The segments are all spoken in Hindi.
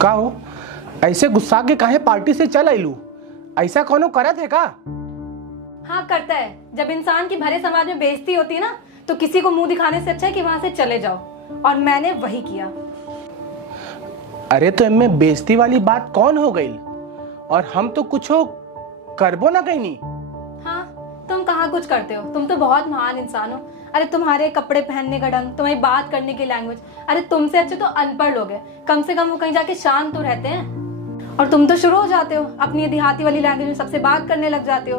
का हो ऐसे गुस्सा के काहे पार्टी से चल आइलू? ऐसा कौनो करत है का? हाँ करता है। जब इंसान की भरे समाज में बेइज्जती होती है ना, तो किसी को मुंह दिखाने से अच्छा है कि वहां से चले जाओ, और मैंने वही किया। अरे तो इनमें बेइज्जती वाली बात कौन हो गई? और हम तो कुछ हो करबो ना कहीं। हाँ, तुम कहाँ कुछ करते हो, तुम तो बहुत महान इंसान हो। अरे तुम्हारे कपड़े पहनने का ढंग, तुम्हारी बात करने की लैंग्वेज, अरे तुमसे अच्छे तो अनपढ़ लोग हैं। कम से कम वो कहीं जाके शांत तो रहते हैं। और तुम तो शुरू हो जाते हो अपनी देहाती वाली लैंग्वेज में सबसे बात करने लग जाते हो।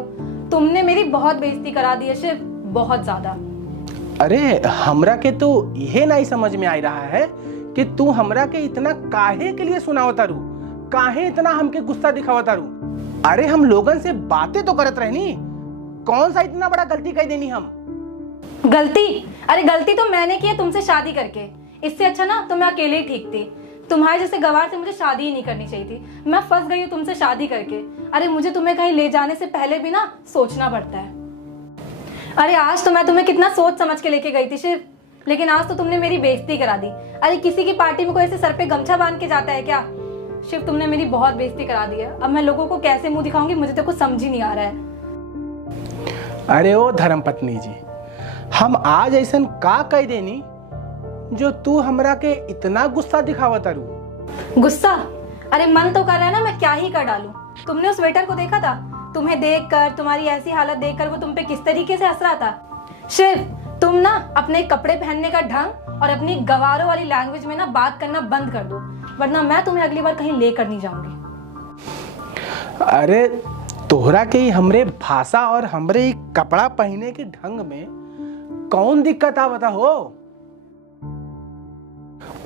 तुमने मेरी बहुत बेइज्जती करा दी है शिव, बहुत ज्यादा। अरे हमरा के तो यह नहीं समझ में आ रहा है कि तू हमरा के इतना काहे के लिए सुनावता रू, काहे इतना हमके गुस्सा दिखावता रू। अरे हम लोगन से बातें तो करत रहनी, कौन सा इतना बड़ा गलती कर देनी हम? गलती? अरे गलती तो मैंने की है तुमसे शादी करके। इससे अच्छा ना तो मैं अकेले ही ठीक थी। तुम्हारे जैसे गवार से मुझे शादी ही नहीं करनी चाहिए थी। मैं फंस गई हूँ तुमसे शादी करके। अरे मुझे तुम्हें कहीं ले जाने से पहले भी ना सोचना पड़ता है। अरे आज तो मैं तुम्हें कितना सोच समझ के लेके गई थी शिव, लेकिन आज तो तुमने मेरी बेइज्जती करा दी। अरे किसी की पार्टी में कोई ऐसे सर पे गमछा बांध के जाता है क्या? शिव तुमने मेरी बहुत बेइज्जती करा दी है। अब मैं लोगों को कैसे मुंह दिखाऊंगी, मुझे तो कुछ समझ ही नहीं आ रहा है। अरे ओ धर्मपत्नी जी, हम आज ऐसा का कह देनी जो तू हमरा के इतना गुस्सा दिखावता रू? गुस्सा? अरे मन तो कर रहा है ना मैं क्या ही कर डालूं। तुमने उस वेटर को देखा था? तुम्हें देखकर, तुम्हारी ऐसी हालत देखकर वो तुम पे किस तरीके से हंस रहा था। शिव तुम ना अपने कपड़े पहनने का ढंग और अपनी गवारों वाली लैंग्वेज में ना बात करना बंद कर दो, वरना मैं तुम्हें अगली बार कहीं लेकर नहीं जाऊंगी। अरे तोहरा के हमरे भाषा और हमरे कपड़ा पहने के ढंग में कौन दिक्कत आवता हो?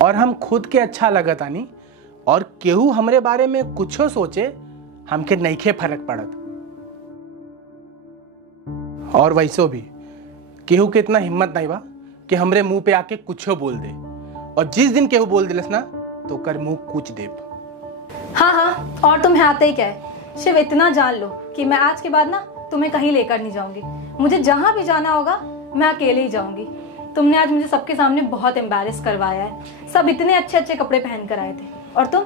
और हम खुद के अच्छा लगता नहीं, और केहू हमरे बारे में कुछ सोचे हमके नइखे फर्क पड़त। और वैसो भी केहू के इतना हिम्मत नहीं बा कि हमरे मुंह पे आके कुछ बोल दे, और जिस दिन केहू बोल दिलस ना तो कर मुंह कुछ देब। हाँ हाँ, और तुम्हें आते ही क्या है शिव, इतना जान लो कि मैं आज के बाद ना तुम्हें कहीं लेकर नहीं जाऊंगी। मुझे जहां भी जाना होगा मैं अकेले ही जाऊंगी। तुमने आज मुझे सबके सामने बहुत एम्बैरेस करवाया है। सब इतने अच्छे अच्छे कपड़े पहन कर आए थे, और तुम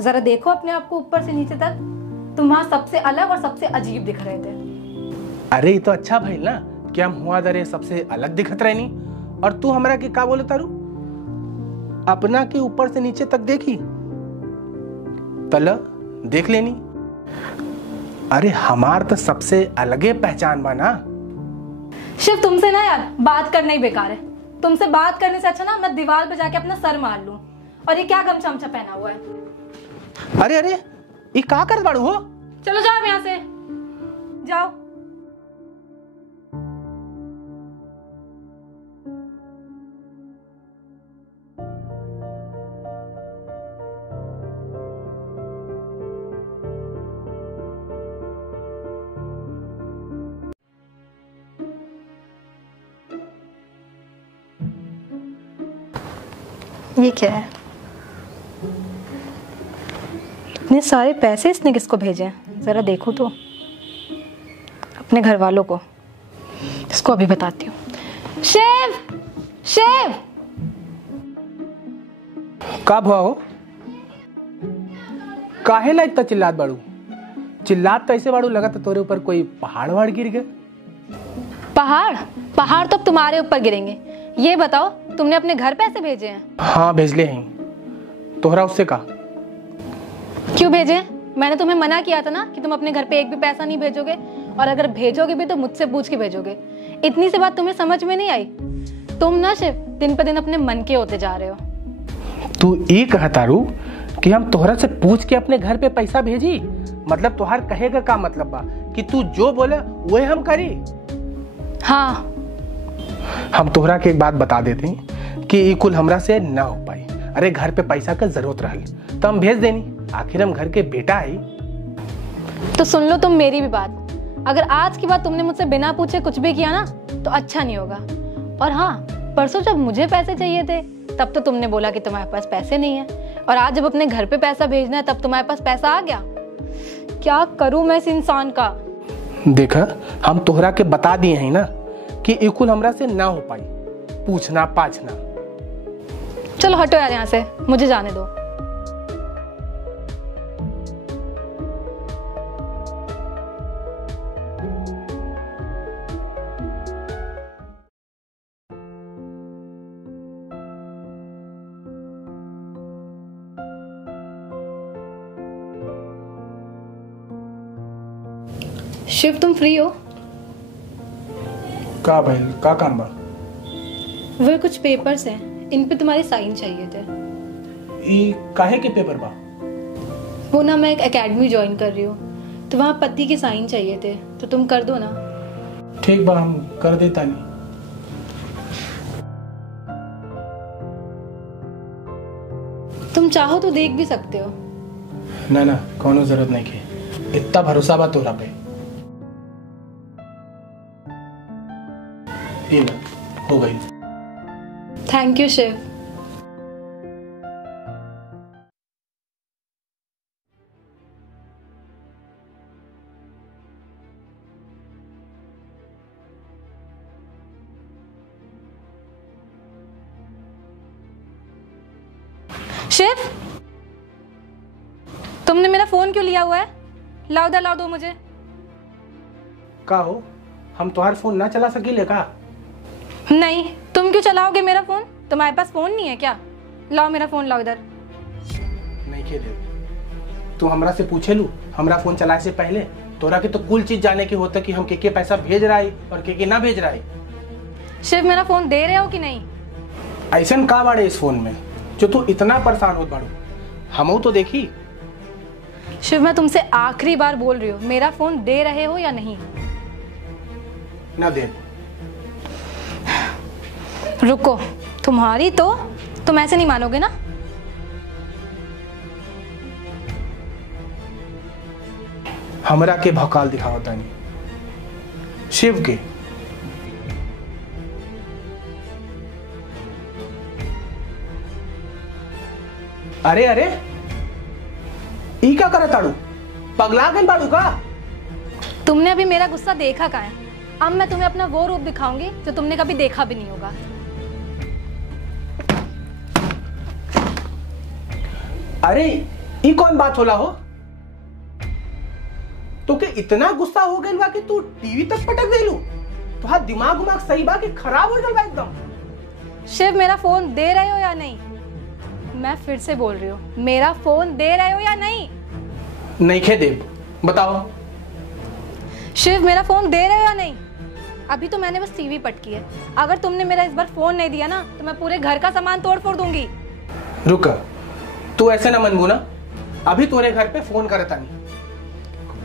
जरा देखो अपने आप को ऊपर से नीचे तक, तुम वहां सबसे अलग और सबसे अजीब दिख रहे थे। अरे ये तो अच्छा भाई ना कि हम हुआ दरे सबसे अलग दिखत रहनी, और तू हमरा के का बोले तारू? अपना के ऊपर से नीचे तक देखी तल देख लेनी। अरे हमार तो सबसे अलगे पहचान बा ना। शिव तुमसे ना यार बात करना ही बेकार है। तुमसे बात करने से अच्छा ना मैं दीवार पे जाके अपना सर मार लूं। और ये क्या गमछा अमछा पहना हुआ है? अरे अरे ये का कर बाड़ू हो? चलो जाओ यहाँ से, जाओ। ये क्या है? इतने सारे पैसे इसने किसको भेजे हैं? जरा देखो तो, अपने घर वालों को। इसको अभी बताती हूँ। शिव, शिव! कब हुआ हो? काहे ला इतना चिल्लात बाड़ू? चिल्लात तो ऐसे बाड़ू लगा तो तोरे ऊपर कोई पहाड़ वहाड़ गिर गए। पहाड़? पहाड़ तो अब तुम्हारे ऊपर गिरेंगे। ये बताओ तुमने अपने घर पैसे भेजे हैं? हाँ भेजले हैं। तोहरा उससे का? क्यों भेजे? मैंने तुम्हें मना किया था ना कि तुम अपने घर पे एक भी पैसा नहीं भेजोगे, और अगर भेजोगे भी तो मुझसे पूछ के भेजोगे। इतनी सी बात तुम्हें समझ में नहीं आई? तुम ना शिव दिन पर दिन अपने मन के होते जा रहे हो। तू ये कहता रू कि हम तोहरा से पूछ के अपने घर पे पैसा भेजी? मतलब तोहार कहेगा का मतलब बा कि तू जो बोले वही हम करी? हाँ। हम तोहरा के एक बात बता देते हैं कि ये कुल हमरा से ना हो पाई। अरे घर पे पैसा का जरूरत रहल तो हम भेज देनी, आखिर हम घर के बेटा आई। तो सुन लो तुम मेरी भी बात। अगर आज की बात तुमने मुझसे बिना पूछे कुछ भी किया ना तो अच्छा नहीं होगा। और हाँ, परसों जब मुझे पैसे चाहिए थे तब तो तुमने बोला कि तुम्हारे पास पैसे नहीं है, और आज जब अपने घर पे पैसा भेजना है तब तुम्हारे पास पैसा आ गया। क्या करूं मैं इस इंसान का? देखा, हम तोहरा के बता दिए हैं ना कि ये कुल हमरा से ना हो पाई, पूछना पाछना। चलो हटो यार यहाँ से, मुझे जाने दो। शिव तुम फ्री हो? का भाई का काम बा? वो कुछ पेपर्स हैं, इन पे तुम्हारे साइन चाहिए थे। ई काहे के पेपर बा? वो ना मैं एक एकेडमी ज्वाइन कर रही हूँ, तो वहाँ पति के साइन चाहिए थे, तो तुम कर दो ना। ठीक बा, हम कर देता नहीं। तुम चाहो तो देख भी सकते हो। ना ना, कोनो जरूरत नहीं के, इतना भरोसा बा तोरा पे। ये लो, हो गई। Thank you Shiv. शिव, तुमने मेरा फोन क्यों लिया हुआ है? लाओ दो मुझे। का हो, हम तुम्हारा फोन ना चला सकीले का? नहीं, तुम क्यों चलाओगे मेरा फोन? तुम्हारे पास फोन नहीं है क्या? लाओ मेरा फोन, लाओ इधर। नहीं के दे, तू हमरा से पूछे लू हमरा फोन चलाए से पहले? तोरा के तो कुल चीज जाने के होता कि हम के पैसा भेज रहा है और के ना भेज रहा है। शिव, मेरा फोन दे रहे हो कि नहीं? ऐसा का बाड़े इस फोन में जो तू इतना परेशान होत बाड़ू? हमऊ तो देखी। शिव, मैं तुमसे आखिरी बार बोल रही हूँ, मेरा फोन दे रहे हो या नहीं? ना दे। रुको, तुम्हारी तो तुम ऐसे नहीं मानोगे ना। हमरा के भौकाल दिखावता नहीं, शिव के। अरे अरे, ई का करत ताड़ू? पगला गई बाड़ू का? तुमने अभी मेरा गुस्सा देखा कहाँ है? अब मैं तुम्हें अपना वो रूप दिखाऊंगी जो तुमने कभी देखा भी नहीं होगा। अरे ई कौन बात होला हो? तो के इतना गुस्सा हो गइल बा कि तू टीवी तक पटक देलू? तो दिमाग सही बा कि खराब हो गइल बा एकदम? शिव, मेरा फोन दे रहे हो या नहीं? मैं फिर से बोल रही हूँ, मेरा फोन दे रहे हो या नहीं? नहीं खे देव, बताओ। शिव, मेरा फोन दे रहे हो या नहीं? अभी तो मैंने बस टीवी पटकी है। अगर तुमने मेरा इस बार फोन नहीं दिया ना, तो मैं पूरे घर का सामान तोड़ फोड़ दूंगी। रुक, तू ऐसे ना मनबू ना। अभी तोरे घर पे फोन करता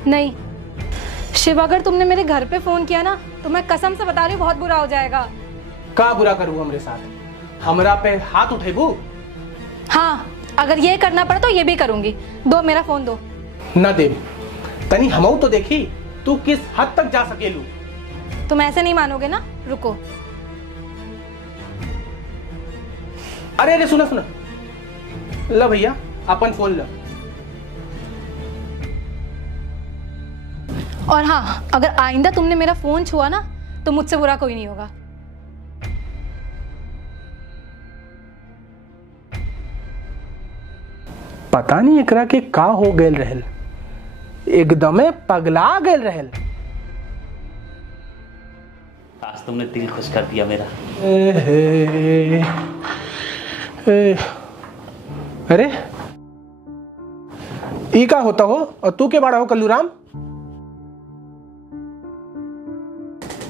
नहीं शिव, अगर तुमने मेरे घर पे फोन किया ना, तो मैं कसम से बता रही हूँ बहुत बुरा हो जाएगा। का बुरा करूँ हमरे साथ? हमरा पे हाथ उठेबू? हाँ, अगर ये करना पड़ा तो ये भी करूंगी। दो मेरा फोन, दो। ना देव, तनी हमऊ तो देखी तू किस हद तक जा सकेलू। तुम ऐसे नहीं मानोगे ना, रुको। अरे अरे, सुना सुना, ला भैया अपन फोन ला। और हाँ, अगर आइंदा तुमने मेरा फोन छुआ ना, तो मुझसे बुरा कोई नहीं होगा। पता नहीं एकरा के का हो गए रहल, एकदमे पगला गए रहल। आज तुमने दिल खुश कर दिया मेरा। अरे ई का होता हो? और तू के बड़ा हो कल्लू राम?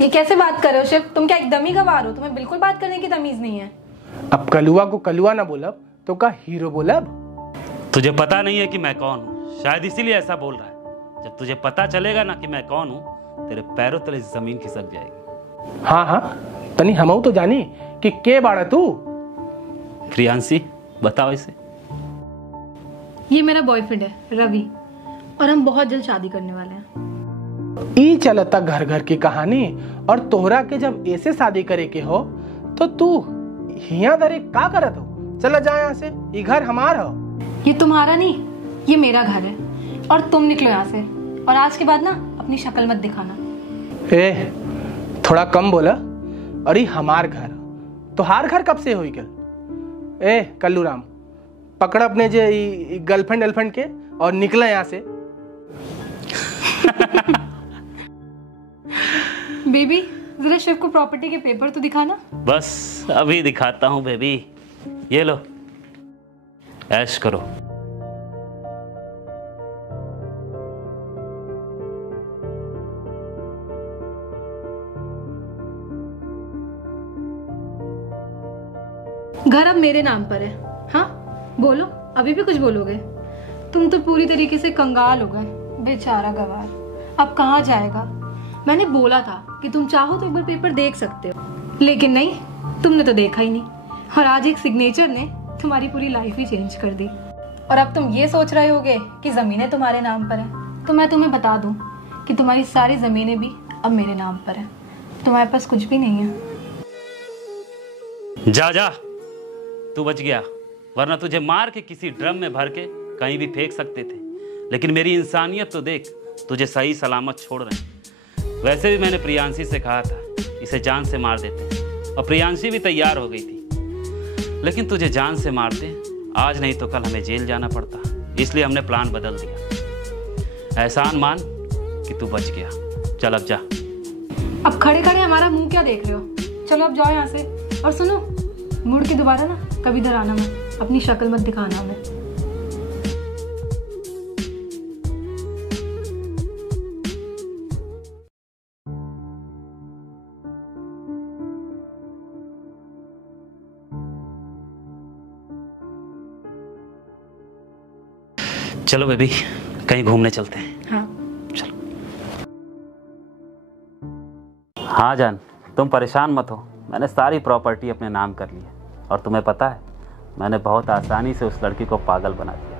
ये कैसे बात कर रहे हो शिव? तुम क्या एकदम ही गवार हो? तुम्हें बिल्कुल बात करने की तमीज नहीं है। अब कलुआ को कलुआ ना बोलब तो का हीरो बोलब? तुझे पता नहीं है कि मैं कौन हूँ, शायद इसीलिए ऐसा बोल रहा है। जब तुझे पता चलेगा ना कि मैं कौन हूँ, तेरे पैरों तले जमीन खिसक जाएगी। हाँ हाँ, तनी हमऊ तो जानी कि के बाड़ा तू। प्रियांशी, बताओ इसे। ये मेरा बॉयफ्रेंड है रवि, और हम बहुत जल्द शादी करने वाले हैं। ई चलता घर घर की कहानी, और तोहरा के जब ऐसे शादी करे के हो तो तू हिया दरे का करत हो? चला जा यहाँ से, ये घर हमार हो। ये तुम्हारा नहीं, ये मेरा घर है, और तुम निकलो यहाँ से। और आज के बाद ना अपनी शक्ल मत दिखाना। ए, थोड़ा कम बोला। अरे हमार घर तो हार घर कब से हुई गल? ए कल्लू राम, पकड़ अपने जे गर्लफ्रेंड गर्लफ्रेंड के और निकला यहाँ से। बेबी, जरा शिव को प्रॉपर्टी के पेपर तो दिखाना। बस अभी दिखाता हूँ बेबी, ये लो, ऐश करो। घर अब मेरे नाम पर है। हाँ बोलो, अभी भी कुछ बोलोगे? तुम तो पूरी तरीके से कंगाल हो गए। बेचारा गवार अब कहाँ जाएगा? मैंने बोला था कि तुम चाहो तो एक बार पेपर देख सकते हो, लेकिन नहीं, तुमने तो देखा ही नहीं। और आज एक सिग्नेचर ने तुम्हारी पूरी लाइफ ही चेंज कर दी। और अब तुम ये सोच रहे होगे कि जमीनें तुम्हारे नाम पर हैं। तो मैं तुम्हें बता दूं कि तुम्हारी सारी जमीनें भी अब मेरे नाम पर हैं। तुम्हारे पास कुछ भी नहीं है। जा जा, तू बच गया, वरना तुझे मार के किसी ड्रम में भर के कहीं भी फेंक सकते थे। लेकिन मेरी इंसानियत तो देख, तुझे सही सलामत छोड़ रहे हैं। वैसे भी मैंने प्रियांशी से कहा था इसे जान से मार देते, और प्रियांशी भी तैयार हो गई थी। लेकिन तुझे जान से मारते आज नहीं तो कल हमें जेल जाना पड़ता, इसलिए हमने प्लान बदल दिया। एहसान मान कि तू बच गया। चल अब जा। अब खड़े खड़े हमारा मुंह क्या देख रहे हो? चलो अब जाओ यहाँ से। और सुनो, मुड़ के दोबारा ना कभी इधर आना मत, अपनी शक्ल मत दिखाना हमें। चलो बेबी, कहीं घूमने चलते हैं। हाँ चलो। हाँ जान, तुम परेशान मत हो, मैंने सारी प्रॉपर्टी अपने नाम कर ली है। और तुम्हें पता है, मैंने बहुत आसानी से उस लड़की को पागल बना दिया।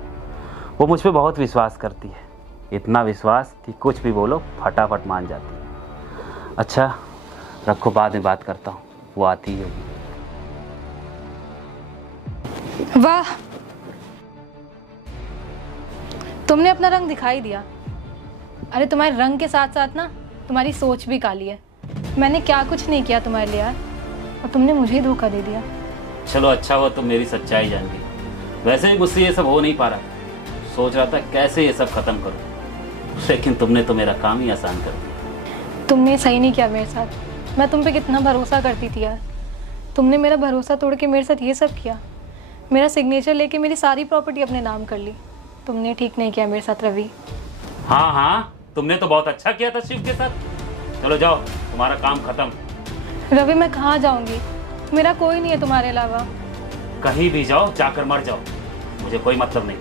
वो मुझ पे बहुत विश्वास करती है, इतना विश्वास कि कुछ भी बोलो फटाफट मान जाती है। अच्छा रखो, बाद में बात करता हूँ, वो आती ही होगी। वाह, तुमने अपना रंग दिखाई दिया। अरे तुम्हारे रंग के साथ साथ ना तुम्हारी सोच भी काली है। मैंने क्या कुछ नहीं किया तुम्हारे लिए यार, और तुमने मुझे ही धोखा दे दिया। चलो अच्छा हुआ तुम मेरी सच्चाई जान गई। वैसे भी मुझसे ये सब हो नहीं पा रहा, सोच रहा था कैसे ये सब खत्म करूं, लेकिन तुमने तो मेरा काम ही आसान कर दिया। तुमने सही नहीं किया मेरे साथ। मैं तुम पे कितना भरोसा करती थी यार, तुमने मेरा भरोसा तोड़ के मेरे साथ ये सब किया। मेरा सिग्नेचर लेके मेरी सारी प्रॉपर्टी अपने नाम कर ली। तुमने ठीक नहीं किया मेरे साथ रवि। हाँ हाँ, तुमने तो बहुत अच्छा किया था शिव के साथ। चलो जाओ, तुम्हारा काम खत्म। रवि मैं कहाँ जाऊंगी? मेरा कोई नहीं है तुम्हारे अलावा। कहीं भी जाओ, जाकर मर जाओ, मुझे कोई मतलब नहीं।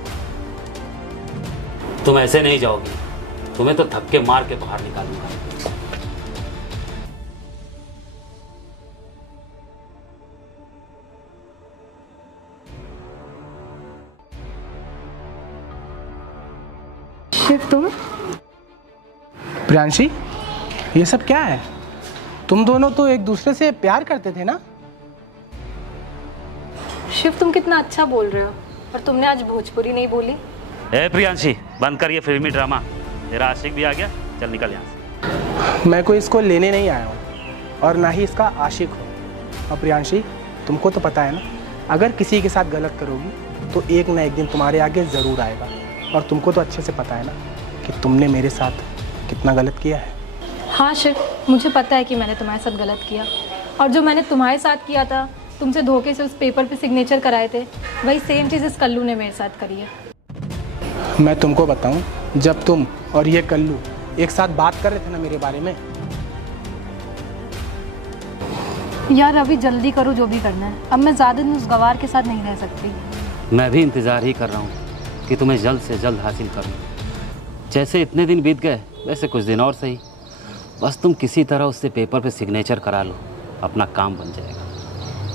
तुम ऐसे नहीं जाओगी, तुम्हें तो धक्के मार के बाहर निकालूंगा। शिव तुम? प्रियांशी, ये सब क्या है? तुम दोनों तो एक दूसरे से प्यार करते थे ना? शिव तुम कितना अच्छा बोल रहे हो, और तुमने आज भोजपुरी नहीं बोली। ए प्रियांशी, बंद कर ये फिल्मी ड्रामा। तेरा आशिक भी आ गया, चल निकल यहाँ से। मैं कोई इसको लेने नहीं आया हूँ, और ना ही इसका आशिक हूँ। और प्रियांशी, तुमको तो पता है ना, अगर किसी के साथ गलत करोगी तो एक ना एक दिन तुम्हारे आगे ज़रूर आएगा। और तुमको तो अच्छे से पता है ना कि तुमने मेरे साथ कितना गलत किया है। हाँ शिव, मुझे पता है कि मैंने तुम्हारे साथ गलत किया, और जो मैंने तुम्हारे साथ किया था, तुमसे धोखे से उस पेपर पे सिग्नेचर कराए थे, वही सेम चीज़ इस कल्लू ने मेरे साथ करी है। मैं तुमको बताऊं, जब तुम और ये कल्लू एक साथ बात कर रहे थे ना मेरे बारे में। यार अभी जल्दी करो जो भी करना है, अब मैं ज़्यादा दिन उस गवार के साथ नहीं रह सकती। मैं भी इंतज़ार ही कर रहा हूँ कि तुम्हें जल्द से जल्द हासिल करूँ। जैसे इतने दिन बीत गए, वैसे कुछ दिन और सही, बस तुम किसी तरह उससे पेपर पे सिग्नेचर करा लो, अपना काम बन जाएगा।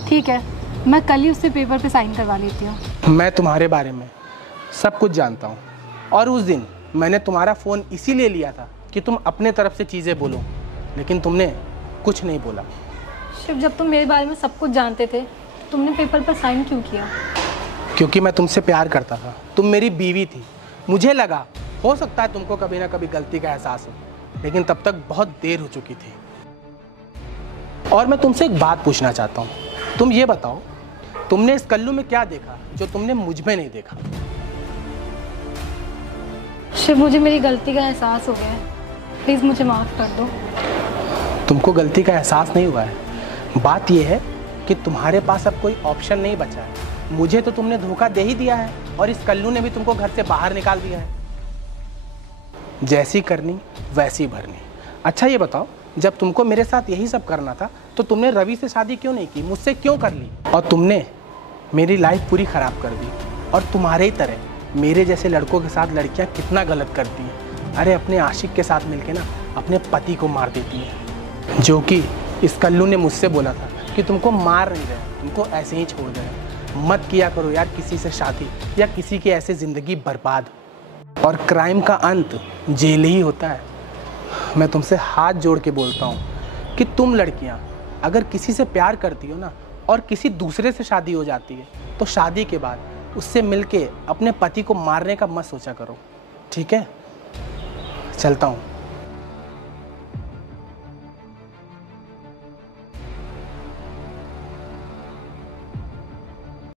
ठीक है, मैं कल ही उससे पेपर पे साइन करवा लेती हूँ। मैं तुम्हारे बारे में सब कुछ जानता हूँ, और उस दिन मैंने तुम्हारा फ़ोन इसीलिए लिया था कि तुम अपने तरफ से चीज़ें बोलो, लेकिन तुमने कुछ नहीं बोला। शिव, जब तुम मेरे बारे में सब कुछ जानते थे, तुमने पेपर पर साइन क्यों किया? क्योंकि मैं तुमसे प्यार करता था, तुम मेरी बीवी थी। मुझे लगा हो सकता है तुमको कभी ना कभी गलती का एहसास हो, लेकिन तब तक बहुत देर हो चुकी थी। और मैं तुमसे एक बात पूछना चाहता हूँ, तुम ये बताओ, तुमने इस कल्लू में क्या देखा जो तुमने मुझ में नहीं देखा? शिव, मुझे मेरी गलती का एहसास हो गया है, प्लीज़ मुझे माफ़ कर दो। तुमको गलती का एहसास नहीं हुआ है, बात यह है कि तुम्हारे पास अब कोई ऑप्शन नहीं बचा है। मुझे तो तुमने धोखा दे ही दिया है, और इस कल्लू ने भी तुमको घर से बाहर निकाल दिया है। जैसी करनी वैसी भरनी। अच्छा ये बताओ, जब तुमको मेरे साथ यही सब करना था तो तुमने रवि से शादी क्यों नहीं की, मुझसे क्यों कर ली? और तुमने मेरी लाइफ पूरी ख़राब कर दी। और तुम्हारे ही तरह मेरे जैसे लड़कों के साथ लड़कियां कितना गलत करती हैं। अरे अपने आशिक के साथ मिलके ना अपने पति को मार देती हैं, जो कि इस कल्लू ने मुझसे बोला था कि तुमको मार नहीं रहे, तुमको ऐसे ही छोड़ दे रहे। मत किया करो यार किसी से शादी या किसी की ऐसे ज़िंदगी बर्बाद। और क्राइम का अंत जेल ही होता है। मैं तुमसे हाथ जोड़ के बोलता हूँ कि तुम लड़कियाँ अगर किसी से प्यार करती हो ना और किसी दूसरे से शादी हो जाती है तो शादी के बाद उससे मिलके अपने पति को मारने का मत सोचा करो, ठीक है? चलता हूँ।